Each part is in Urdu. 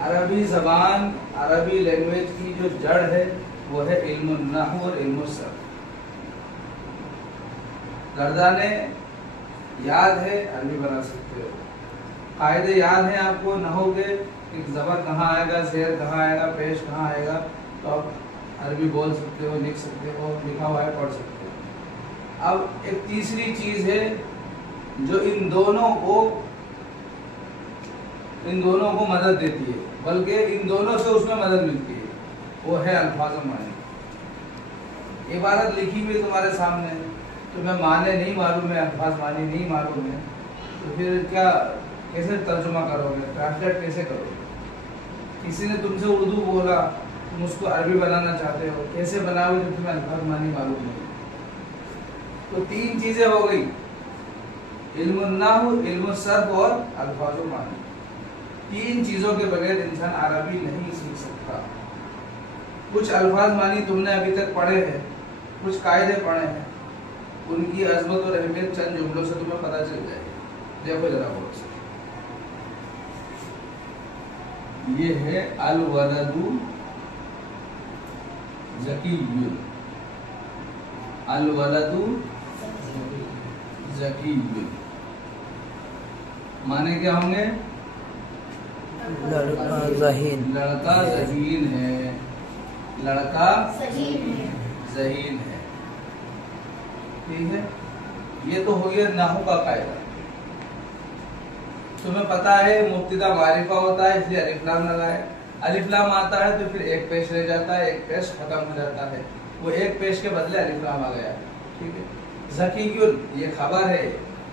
عربی زبان عربی لینگویج کی جو جڑ ہے وہ ہے علم النحو اور علم الصرف. گردانے یاد ہے عربی بنا سکتے ہو, قاعدے یاد ہیں آپ کو نحو کے کہ زبر کہاں آئے گا, زیر کہاں آئے گا, پیش کہاں آئے گا, تو آپ عربی بول سکتے ہو, لکھ سکتے ہو, لکھا ہوا ہے پڑھ سکتے ہو. اب ایک تیسری چیز ہے جو ان دونوں کو مدد دیتی ہے, بلکہ ان دونوں سے اس میں مدد ملتی ہے, وہ ہے الفاظ و معنی. عبارت لکھی ہوئی تمہارے سامنے ہے, تمہیں معنی نہیں معلوم ہے, الفاظ معنی نہیں معلوم ہے, تو پھر کیا کیسے ترجمہ کرو گے, ٹرانسلیٹ کیسے کرو گے؟ کسی نے تم سے اردو بولا, تم اس کو عربی بنانا چاہتے ہو, کیسے بناؤ گے جب تمہیں الفاظ معنی معلوم نہیں؟ تو تین چیزیں ہو گئی, علم النحو, علم الصرف اور الفاظ و معنی. تین چیزوں کے بغیر انسان عربی نہیں سیکھ سکتا. کچھ الفاظ معنی تم نے ابھی تک پڑھے ہیں, کچھ قاعدے پڑھے ہیں, ان کی عظمت اور اہمیت چند جملوں سے تمہیں پتہ چل جائے گی. دیکھو ذرا غور سے, یہ ہے الولد ذکی, الولد ذکی, معنی کیا ہوں گے؟ لڑکا ذہین, لڑکا ذہین ہے, لڑکا ذہین ہے. ٹھیک ہے, یہ تو ہو گیا نحو کا قاعدہ. تمہیں پتا ہے مبتدا معرفہ ہوتا ہے, اس لیے الف لام لگائے. الف لام آتا ہے تو پھر ایک پیش رہ جاتا ہے, ایک پیش ختم ہو جاتا ہے, وہ ایک پیش کے بدلے الف لام آ گیا. ٹھیک ہے, ذکیٌ یہ خبر ہے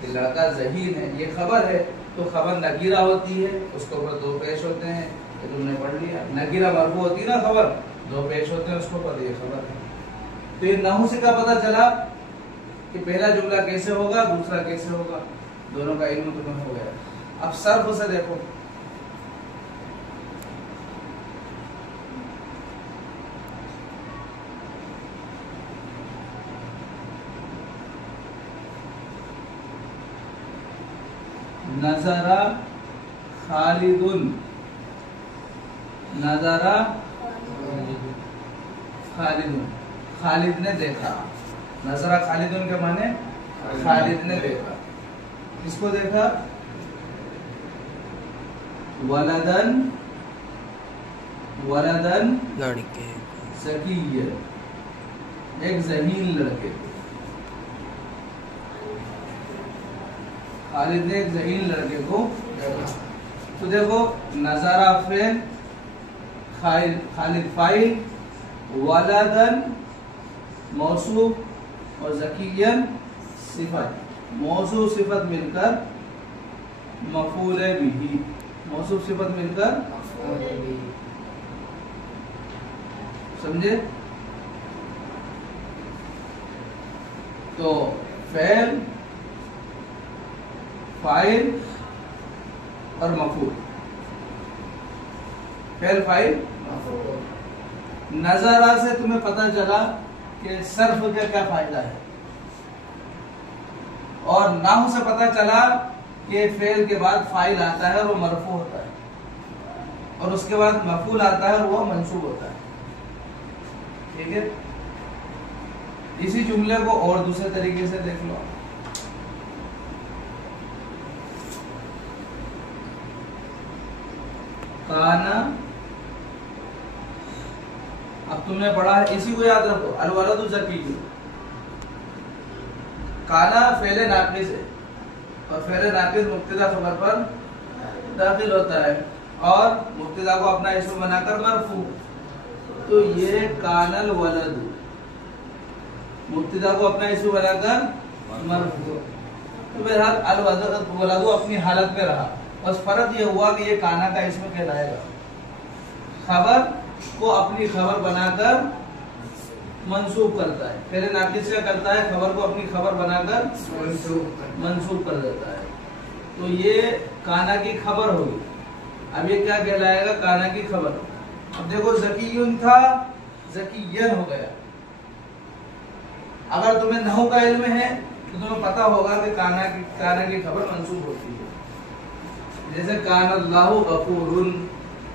کہ لڑکا ذہین ہے, یہ خبر ہے, تو خبر نکیرہ ہوتی ہے, اس کے اوپر دو پیش ہوتے ہیں, یہ تم نے پڑھ لیا. نکیرہ مرفوع ہوتی ہے نا خبر, دو پیش ہوتے ہیں اس کے اوپر, یہ خبر ہے. تو یہ نحو سے کیا پتہ چلا کہ پہلا جملہ کیسے ہوگا, دوسرا کیسے ہوگا, دونوں کا علم تمہیں ہو گیا. اب صرف سے دیکھو, نظر خالد, نظر خالد, خالد نے دیکھا. نظر خالد کے معنی خالد نے دیکھا. کس کو دیکھا؟ ولدن, ولدن لڑکے, ذکی, ایک ذہین لڑکے کو. خالد نے ایک ذہین لڑکے کو دیکھا. تو دیکھو نظارہ فعل, خالد فاعل, ولدن موصوف اور ذکیًا صفت. موصوف صفت مل کر مفعول بہ, موصوف صفت مل کر سمجھے. تو فعل, فاعل اور مفعول, فعل فاعل مفعول. نظارہ سے تمہیں پتہ چلا کہ صرف کا کیا فائدہ ہے, اور نحو سے پتہ چلا کہ فعل کے بعد فاعل آتا ہے اور وہ مرفوع ہوتا ہے, اور اس کے بعد مفعول آتا ہے اور وہ منصوب ہوتا ہے. ٹھیک ہے, اسی جملے کو اور دوسرے طریقے سے دیکھ لو. کانا, اب تم نے پڑھا ہے, اسی کو یاد رکھو, الولد ذکی. کانا فعل ناقص ہے, اور فعل ناقص مبتدا خبر پر داخل ہوتا ہے, اور مبتدا کو اپنا اسم بنا کر مرفوع. تو یہ کان الولد, مبتدا کو اپنا اسم بنا کر مرفوع. تو بہرحال الولد اپنی حالت میں رہا, بس فرق یہ ہوا کہ یہ کانا کا اسم کہلائے گا. خبر کو اپنی خبر بنا کر منصوب کرتا ہے, پہلے ناقص کیا کرتا ہے, خبر کو اپنی خبر بنا کر منصوب کر دیتا ہے. تو یہ کانا کی خبر ہوگی. اب یہ کیا کہلائے گا, کانا کی خبر. اب دیکھو ذکیٌ تھا, ذکیًا ہو گیا. اگر تمہیں نحو کا علم ہے تو تمہیں پتا ہوگا کہ کانا کی خبر منصوب ہوتی ہے. جیسے کان اللہ غفور,